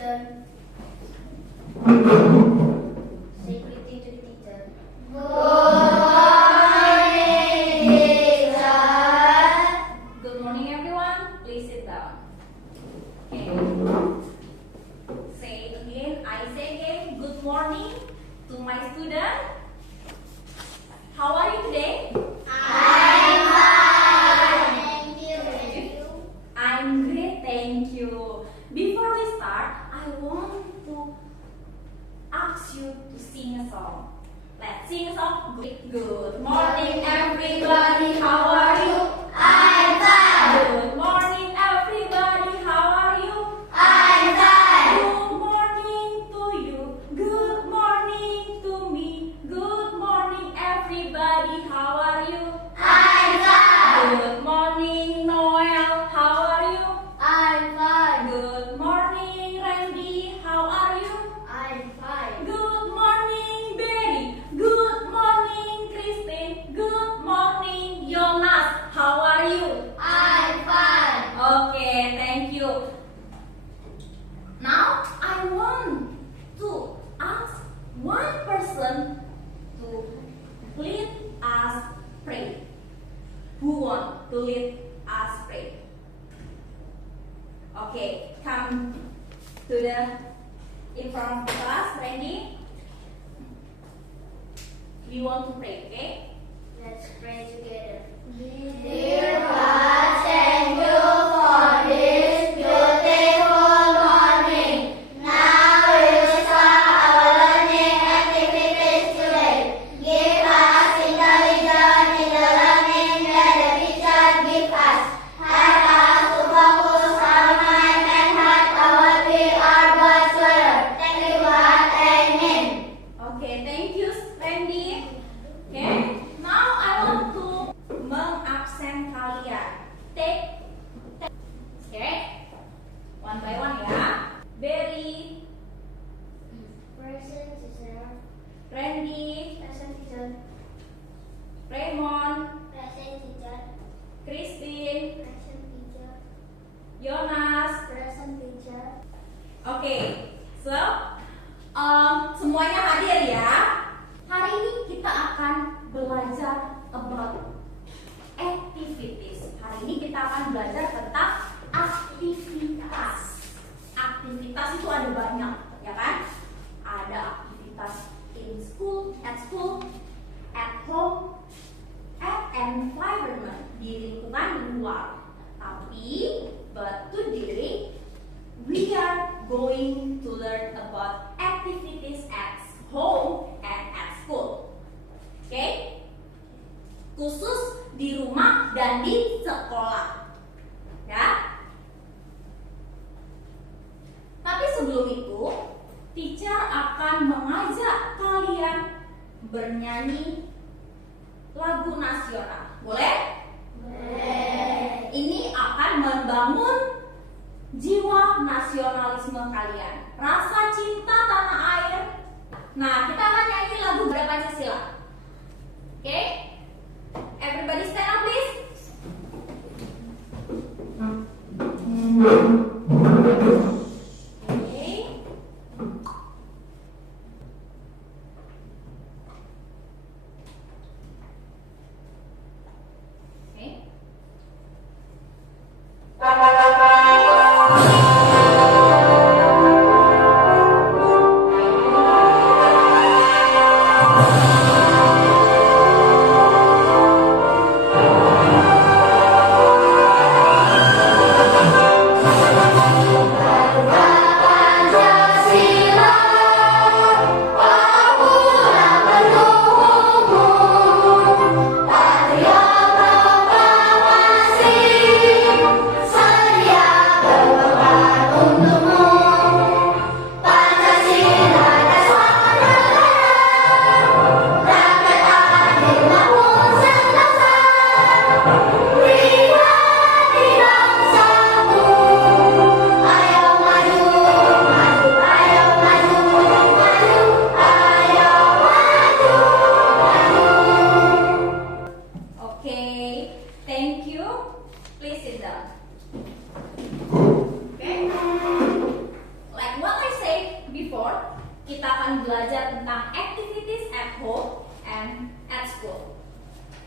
teacher. Say greeting to the teacher. Good morning, everyone. Please sit down. Okay. Say again. I say again. Good morning to my student. How are you today? I'm fine. Thank you. I'm great, thank you. Before we start, I want to ask you to sing a song. Let's sing a song. Good morning, everybody. How are you? I'm fine. Good morning, everybody. How are you? I'm fine. Good morning to you. Good morning to me. Good morning, everybody. How are you? I'm fine. Good morning, Noel. How are you? I'm fine. Good morning, Randy. How are you? I'm fine. Good morning, Berry. Good morning, Christine. Good morning, Jonas. How are you? I'm fine. Okay, thank you. Now I want to ask one person to lead us pray. Who want to lead us pray? Okay, come to the in front of the class, Randy. We want to pray, okay? Let's pray together. Dear God, thank you for this beautiful morning. Now we start our learning activities today. Give us intelligence in the learning that the teacher gives us. Help us to focus our mind and heart our we are God's word. Thank you, God. Amen. Okay, thank you, Randy. Okay, now I want to mengabsen kalian. Take, okay, one by one ya. Berry, Present teacher. Randy, Present teacher. Raymond, Present teacher. Christine, Present teacher. Jonas. Present teacher. Oke, so semuanya hadir ya. Hari ini kita akan belajar about activities. Hari ini kita akan belajar tentang aktivitas. Aktivitas itu ada banyak, ya kan? Ada aktivitas in school, at home, at environment, di lingkungan luar. Tapi, but today we are going to learn about activities at home and at school. Oke? Khusus di rumah dan di sekolah. Ya? Tapi sebelum itu, teacher akan mengajak kalian bernyanyi lagu nasional. Boleh? Ini akan membangun jiwa nasionalisme kalian, rasa cinta tanah air. Nah, kita akan nyanyi lagu Gerakan Pancasila. Oke? Everybody stand up, please. Okay. Okay.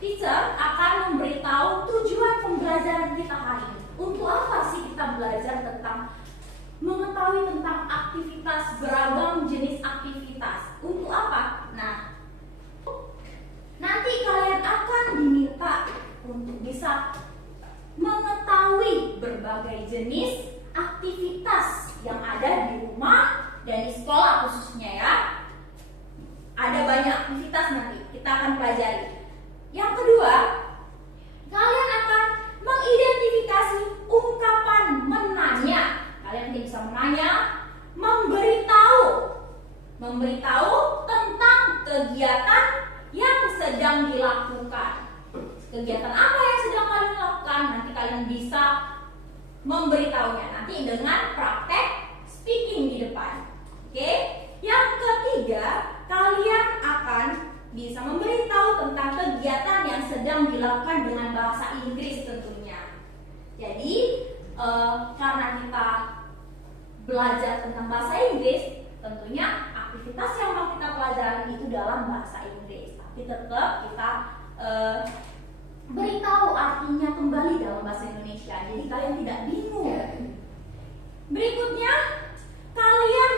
teacher akan memberitahu tujuan pembelajaran kita hari ini. Untuk apa sih kita belajar tentang mengetahui tentang aktivitas, beragam jenis aktivitas? Untuk apa? Nah, nanti kalian akan diminta untuk bisa mengetahui berbagai jenis aktivitas yang ada di rumah dan di sekolah khususnya ya. Ada banyak aktivitas nanti kita akan pelajari. Yang kedua, kalian akan mengidentifikasi ungkapan menanya. Kalian nanti bisa menanya, memberitahu tentang kegiatan yang sedang dilakukan. Kegiatan apa yang sedang kalian lakukan? Nanti kalian bisa memberitahunya nanti dengan praktek speaking di depan. Oke? Yang ketiga, kalian akan bisa memberitahu tentang kegiatan yang sedang dilakukan dengan bahasa Inggris tentunya. Jadi, karena kita belajar tentang bahasa Inggris, tentunya aktivitas yang mau kita pelajari itu dalam bahasa Inggris. Tapi tetap kita beritahu artinya kembali dalam bahasa Indonesia. Jadi kalian tidak bingung. Berikutnya, kalian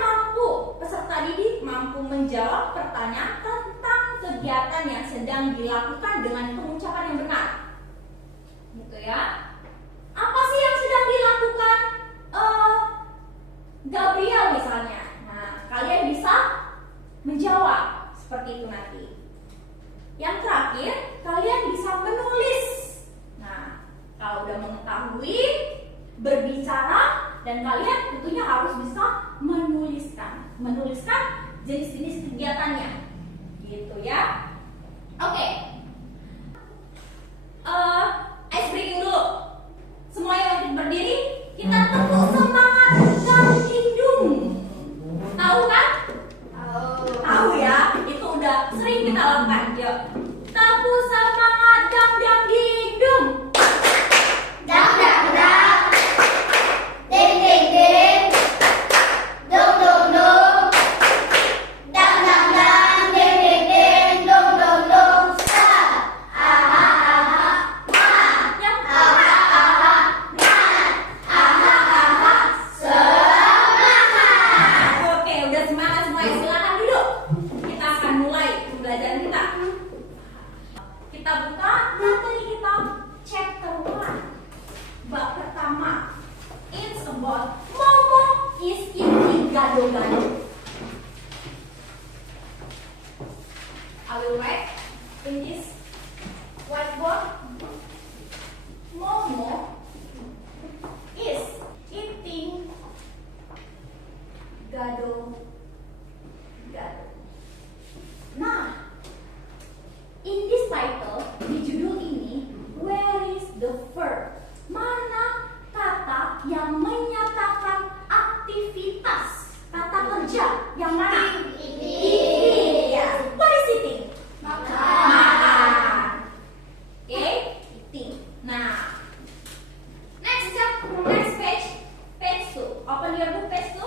peserta didik mampu menjawab pertanyaan tentang kegiatan yang sedang dilakukan dengan pengucapan yang benar. Gitu ya. Apa sih yang sedang dilakukan Gabriel misalnya? Nah, kalian bisa menjawab seperti itu nanti. Yang terakhir, kalian bisa menulis. Nah, kalau udah mengetahui berbicara, dan kalian tentunya harus bisa menuliskan jenis-jenis kegiatannya, gitu ya. Oke. Ice breaking dulu. Semuanya wajib berdiri. Kita tepuk semangat dan hidung. Tahu kan? Tahu ya. Itu udah sering kita lakukan. Yuk. Tepuk semangat dan hidung. Dang dang dang, ding ding ding, dong dong dong, dang dang dang, ding ding ding, dong dong dong. Stop. Aha aha, Yang aha aha, aha aha, semangat. Oke, udah semangat semuanya, silakan duduk. Kita akan mulai pembelajaran kita. Kita buka materi kita chapter 1. Bab pertama. It's about Momo is eating gado-gado. I will write in this whiteboard. Momo is eating gado-gado. Nah, in this title, di judul ini, where is the verb? Mana kata yang menyatakan aktivitas, kata kerja yang mana? Eating. Ya. What is eating? Makan. Oke, eating. Nah, next page, page 2. Open your book, page 2.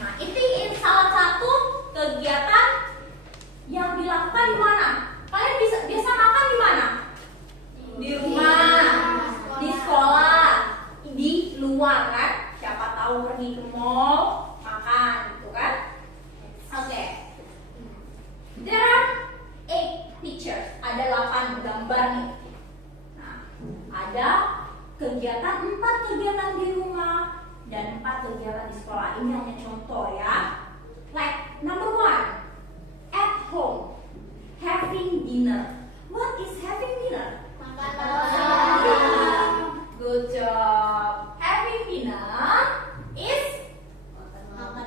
Nah, eating ini salah satu kegiatan yang dilakukan di mana? Kalian biasa makan di mana? Di rumah, di sekolah, di luar kan? Siapa tahu pergi ke mall, makan gitu kan? Oke. There are 8 pictures. Ada 8 gambar nih. Nah, ada 4 kegiatan di rumah dan 4 kegiatan di sekolah. Ini hanya contoh ya. Like number 1, at home, having dinner. What is having dinner? Good job. Having dinner is makan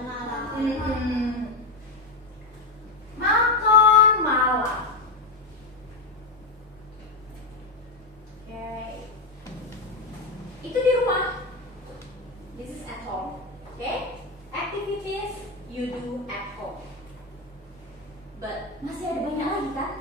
malam. Okay. Itu di rumah. This is at home. Okay? Activities you do at home. But masih ada banyak lagi kan?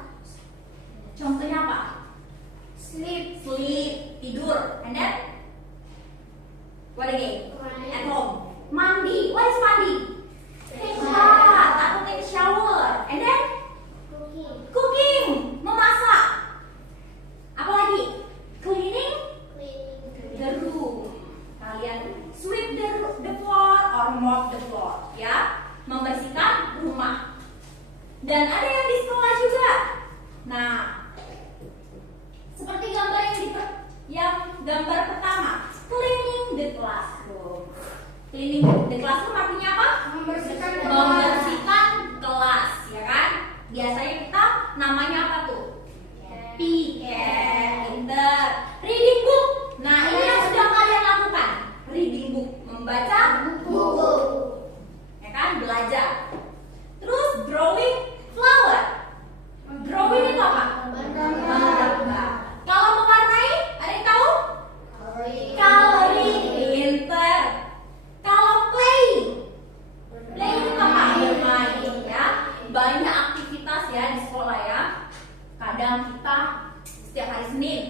kadang kita setiap hari Senin,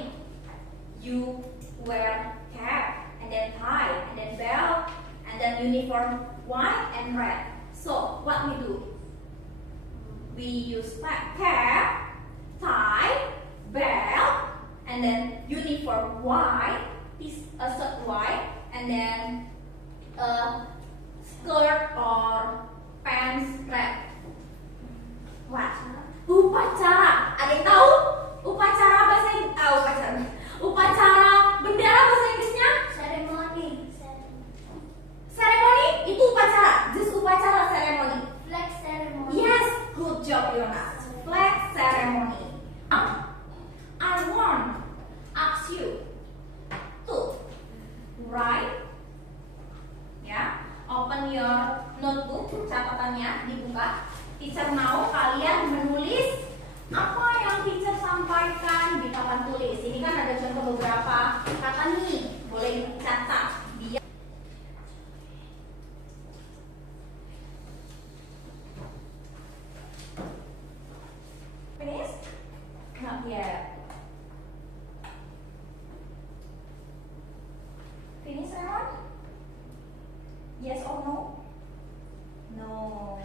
you wear cap, and then tie, and then belt, and then uniform white and red. So what we do? We use cap, tie, belt, and then uniform white, shirt white, and then skirt or pants red. What? Upacara. Ada yang tahu? Upacara bahasa Upacara bendera bahasa Inggrisnya? Ceremony. Ceremony itu upacara. Just upacara ceremony. Flag ceremony. Yes, good job Jonas. Flag ceremony. I want ask you to write, ya, open your notebook, catatannya dibuka. Teacher mau kalian menulis apa yang teacher sampaikan di papan tulis. Ini kan ada contoh beberapa kata nih, boleh dicatat. Finish? Not yet. Finish, everyone? Yes or no? No.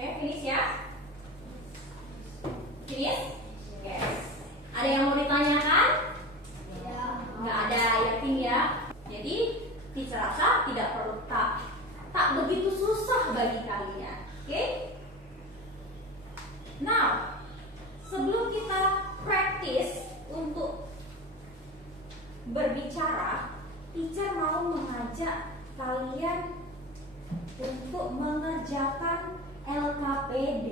Okay, finish ya? Finish? Yes. Ada yang mau ditanyakan? Nggak ada, yakin ya? Jadi teacher rasa tidak perlu tak begitu susah bagi kalian. Oke? Nah, sebelum kita praktis untuk berbicara, teacher mau mengajak kalian untuk mengerjakan LKPD.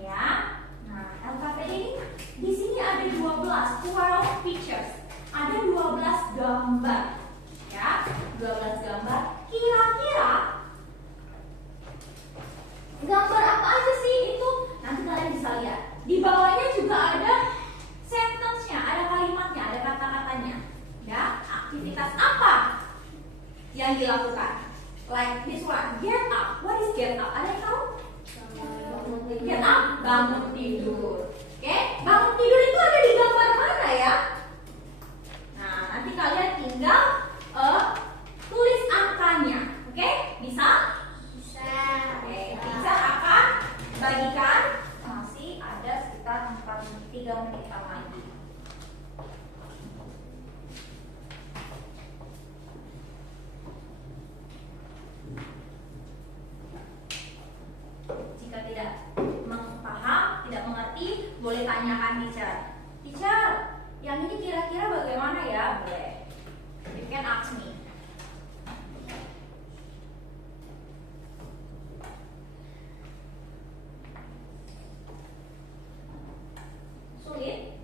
Ya. Nah, LKPD ini di sini ada 12 pictures. Ada 12 gambar. Ya, 12 gambar. Kira-kira gambar apa aja sih itu? Nanti kalian bisa lihat. Di bawahnya juga ada sentence-nya, ada kalimatnya, ada kata-katanya. Ya, aktivitas apa yang dilakukan? Like this one, get up. What is get up? Ada yang tahu? Get up, bangun tidur. Oke, bangun tidur itu ada di gambar mana ya? Nah, nanti kalian tinggal tulis angkanya. Oke, bisa? Bisa. Oke, teacher akan bagikan. Masih ada sekitar 3 menitan lagi. Jika tidak paham, tidak mengerti, boleh tanyakan teacher. Teacher, yang ini kira-kira bagaimana ya? Boleh. You can ask me. Sulit?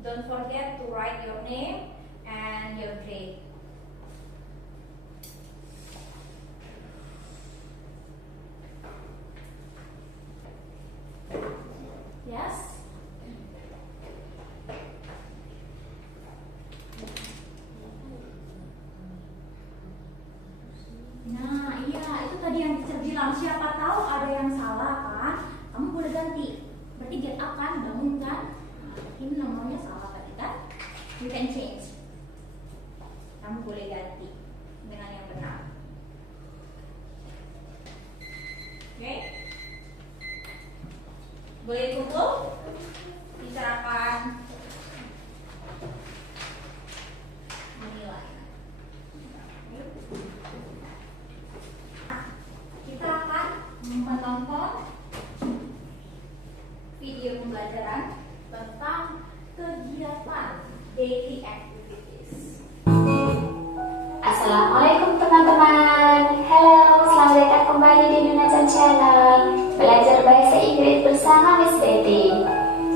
Don't forget to write your name and your grade. Yes? Nah, iya, itu tadi yang teacher bilang. Siapa tahu ada yang salah kan? Kamu boleh ganti. Berarti get up kan, bangun kan? Ini namanya salah tadi kan? You can change. Kamu boleh ganti dengan yang benar. Oke? Boleh kumpul? Teacher akan menilai. Kita akan menonton video pembelajaran tentang kegiatan daily activities. Assalamualaikum teman-teman. Halo, selamat datang kembali di Dunacan Channel. Belajar bahasa Inggris bersama Miss Betty.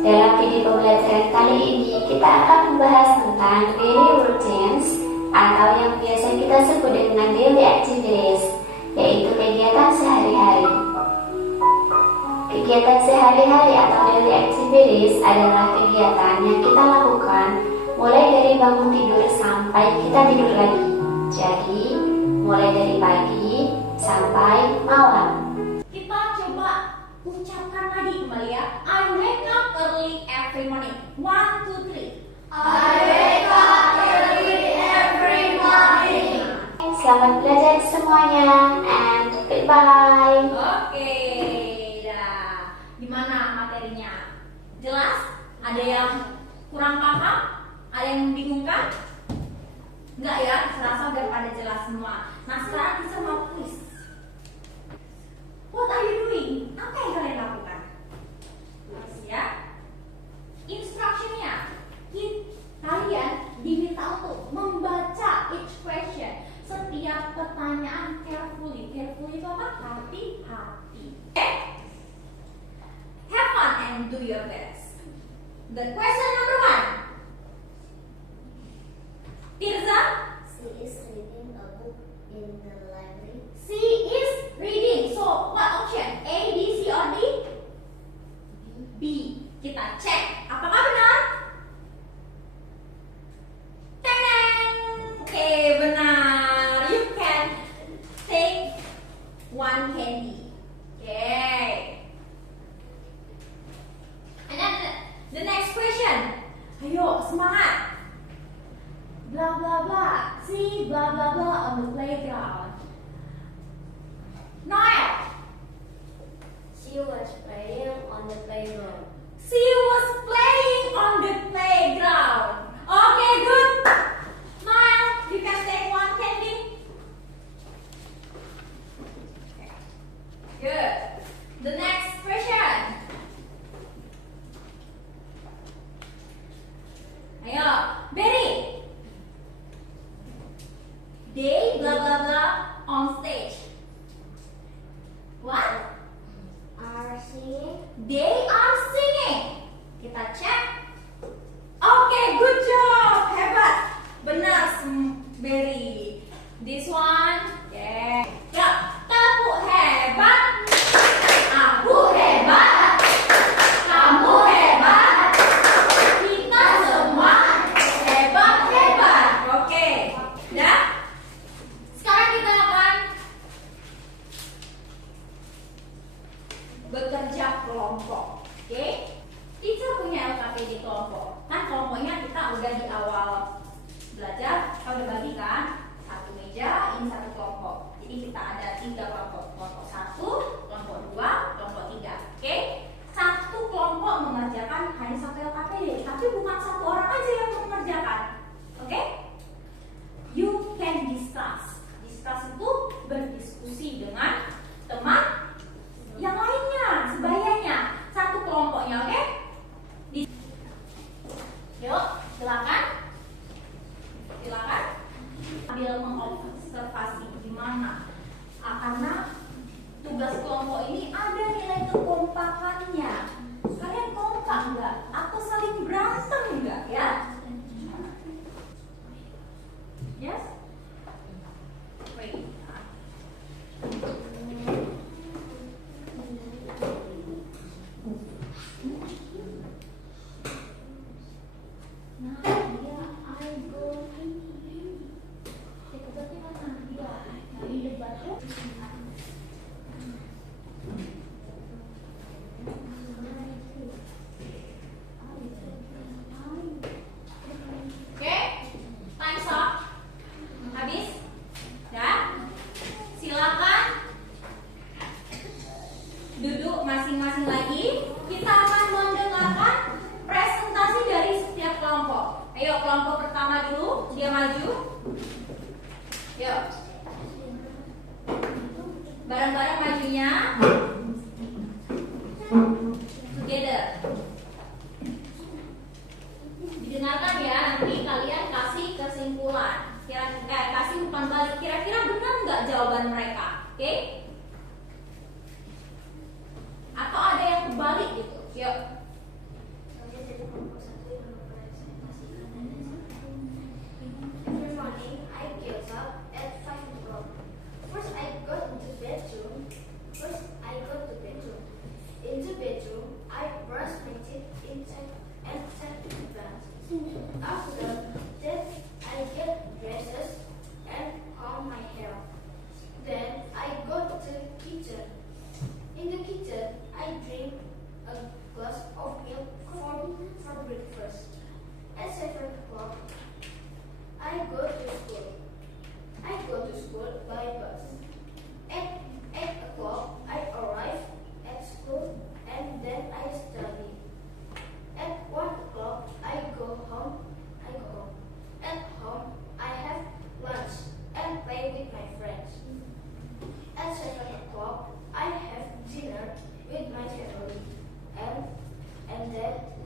Dalam video pembelajaran kali ini kita akan membahas tentang daily routines atau yang biasa kita sebut dengan daily activities, yaitu kegiatan sehari-hari. Kegiatan sehari-hari atau daily activities adalah kegiatan yang kita lakukan mulai dari bangun tidur sampai kita tidur lagi. Jadi, mulai dari pagi sampai malam. Kita coba ucapkan lagi kembali ya. I wake up early every morning. 1, 2, 3. I wake up early every morning. Selamat belajar semuanya and goodbye. Oke, dah. Gimana materinya? Jelas? Ada yang kurang paham? Ada yang membingungkan? Enggak ya, serasa udah pada jelas semua. Nah sekarang kita mau quiz. What are you doing? Apa yang kalian lakukan? Ya, instructionnya, kalian diminta untuk membaca each question. Setiap pertanyaan carefully. Carefully itu apa? Hati-hati. Okay? Have fun and do your best. The question number 1. Tirza? She is reading a book in the library. She is reading. So, what option? A, B, C, or D? B. Kita cek. Apakah benar? Teng! Oke, benar. You can take one candy. Okay. And then the next question. Ayo, semangat. Blah blah blah. See blah blah blah on the playground. Noel. She was playing on the playground. She was playing on the playground. Okay, good. Noel, you can take one candy. Good. The next question. Ayo, Berry. They blah blah blah on stage. What? Are singing. They are singing. Kita cek. Oke, good job. Hebat. Benar, Berry. This one. Yeah. Ya, tepuk hebat. Aku hebat. Kamu hebat. Kita semua hebat-hebat. Oke. Dah? Sekarang kita akan bekerja kelompok. Oke? Teacher punya LKPD kelompok. Kan kelompoknya kita udah di awal belajar, kita udah bagi kan? Satu meja, ini satu kelompok. Jadi kita ada 3 kelompok. Kelompok 1, kelompok 2, kelompok 3. Oke? Satu kelompok mengerjakan hanya satu LKPD, tapi bukan satu orang aja yang mengerjakan. Oke? You can discuss. Discuss itu berdiskusi dengan teman yang lainnya, sebayanya. Satu kelompoknya, oke? Yuk, silakan. Silakan. Sambil mengobservasi gimana. Karena tugas kelompok ini ada nilai kekompakannya. Kalian kompak nggak? Atau saling berantem nggak ya? Yes? Wait. Nah, dia I go berarti mana dia? Di debat tuh. Oke, time's up. Habis? Ya? Silakan duduk masing-masing lagi. Kita akan mendengarkan presentasi dari setiap kelompok. Ayo, kelompok pertama dulu, dia maju. Yuk. Bareng-bareng majunya. Together. Didengarkan ya, nanti kalian kasih kesimpulan. Kasih umpan balik. Kira-kira benar nggak jawaban mereka? Oke? Atau ada yang kebalik gitu? Yuk. Every morning I get up at 5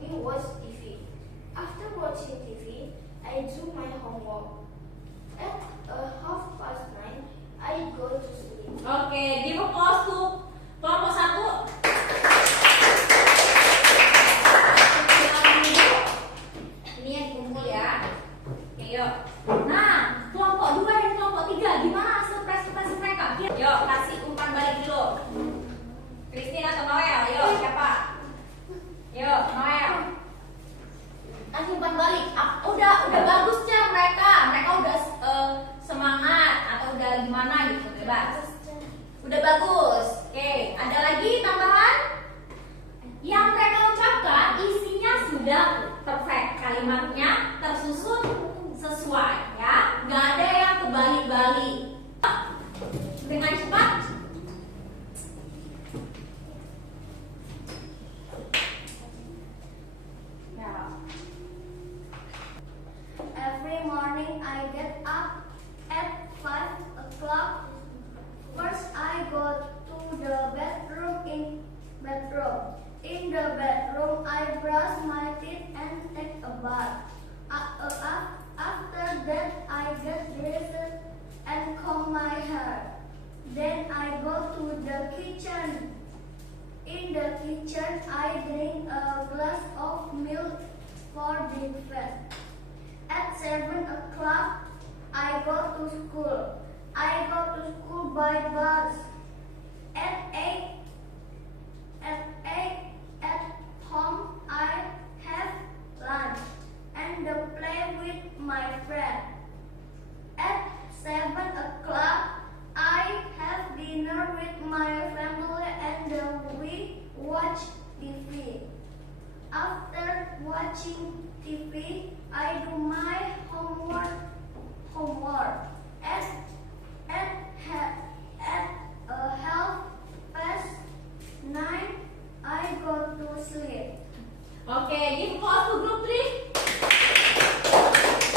we watch TV. After watching TV, I do my homework. At 9:30, I go to sleep. Oke, give applause to kelompok 1. Ini yang dikumpul ya. Oke, yuk. Nah, kelompok 2 dan kelompok 3 gimana hasil presentasi mereka? Yuk, kasih umpan balik dulu. Christine atau Noel? Yuk, siapa? Yuk, Noel. Kasih umpan balik. Udah bagus ya mereka. Mereka udah semangat atau udah gimana gitu, bebas. Udah bagus. Oke, ada lagi tambahan? Yang mereka ucapkan isinya sudah perfect. Kalimatnya tersusun sesuai ya. Nggak ada yang kebalik-balik. Dengan cepat. Ya. Every morning I get up at 5 o'clock. First I go to the bedroom. In the bedroom I brush my teeth and take a bath. After that I get dressed and comb my hair. Then I go to the kitchen. In the kitchen I drink a glass of milk for breakfast. At 7 o'clock, I go to school. I go to school by bus. At 8 at home, I have lunch and play with my friend. At 7 o'clock, I have dinner with my family and we watch TV. After watching TV, I do my homework. At 9:30, I go to sleep. Oke, give applause to group 3.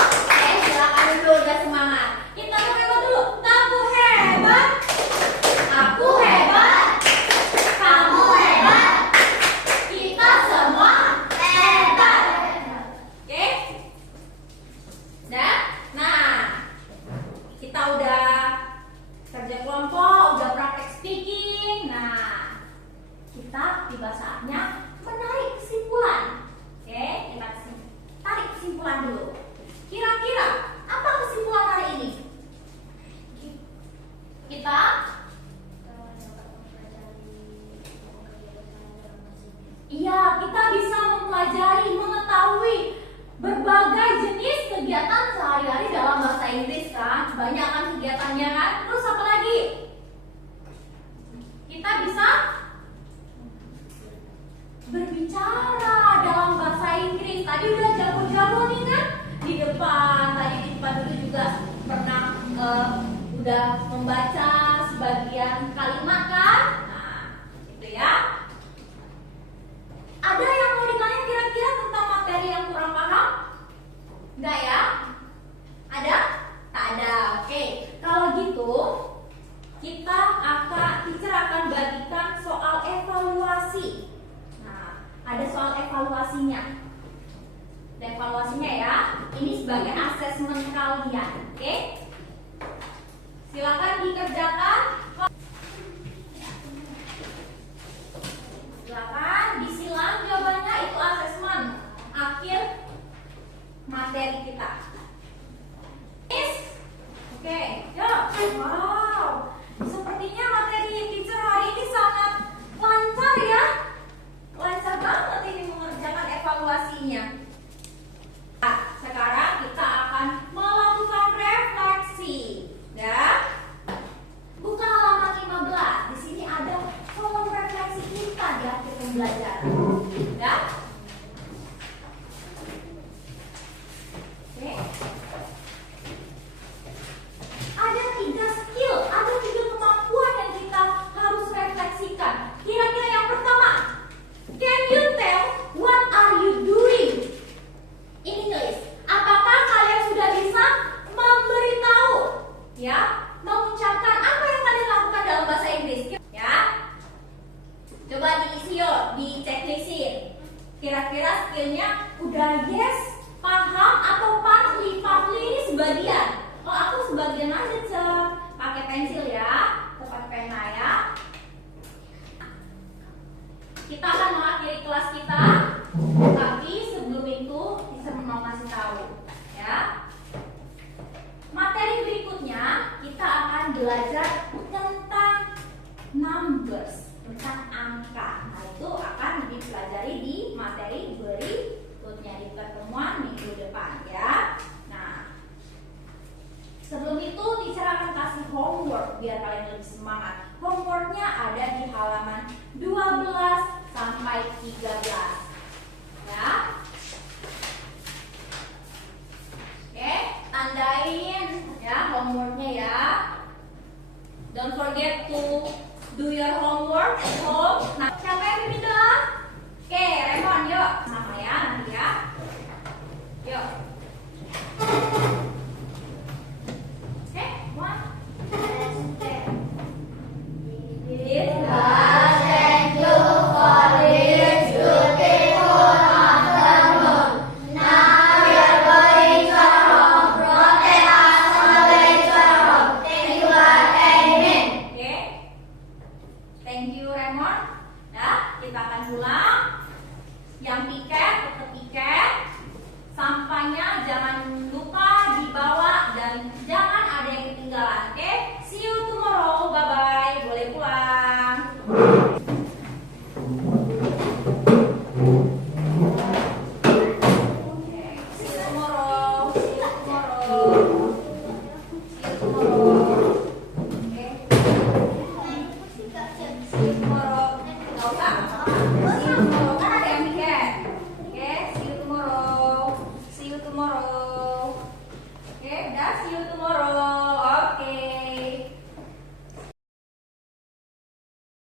Oke, silakan dulu, udah semangat. Kita mulai dulu. Kamu hebat. Aku hebat. Kamu hebat. Kita semua hebat. Oke? Nah, kita udah kerja kelompok, udah praktek speaking. Nah, kita tiba saatnya menarik kesimpulan. Oke, kita tarik kesimpulan dulu. Kira-kira apa kesimpulan hari ini? Kita kita bisa mempelajari, mengetahui berbagai jenis kegiatan sehari-hari dalam bahasa Inggris kan. Banyak kan kegiatannya kan. Terus apa lagi? Kita bisa berbicara dalam bahasa Inggris. Tadi udah jago-jago nih kan di depan. Tadi di depan dulu juga pernah udah membaca sebagian kalimat kan. Nah, itu ya. Ada yang mau ditanya kira-kira tentang materi yang kurang paham? Enggak ya? Ada? Tak ada. Oke. Kalau gitu teacher akan bagikan soal evaluasi. Nah, ada soal evaluasinya. Ada evaluasinya ya. Ini sebagai asesmen kalian. Oke? Silakan dikerjakan. Silakan disilang jawabannya, itu asesmen akhir materi kita. Oke, yuk. Wow, sepertinya materi teacher hari ini sangat lancar ya. Lancar banget ini mengerjakan evaluasinya. Nah, sekarang kita akan melakukan refleksi. Ya. Buka halaman 15. Di sini ada kolom refleksi kita di akhir pembelajaran. Ya. Oke. Ada 3 skill, ada 3 kemampuan yang kita harus refleksikan. Kira-kira yang pertama, can you tell what are you doing in English? Apakah kalian sudah bisa memberitahu, ya, mengucapkan apa yang kalian lakukan dalam bahasa Inggris? Ya, coba diisi yuk, di checklistin. Kira-kira skillnya udah yes, paham atau partly? Partly ini sebagian. Oh aku sebagian aja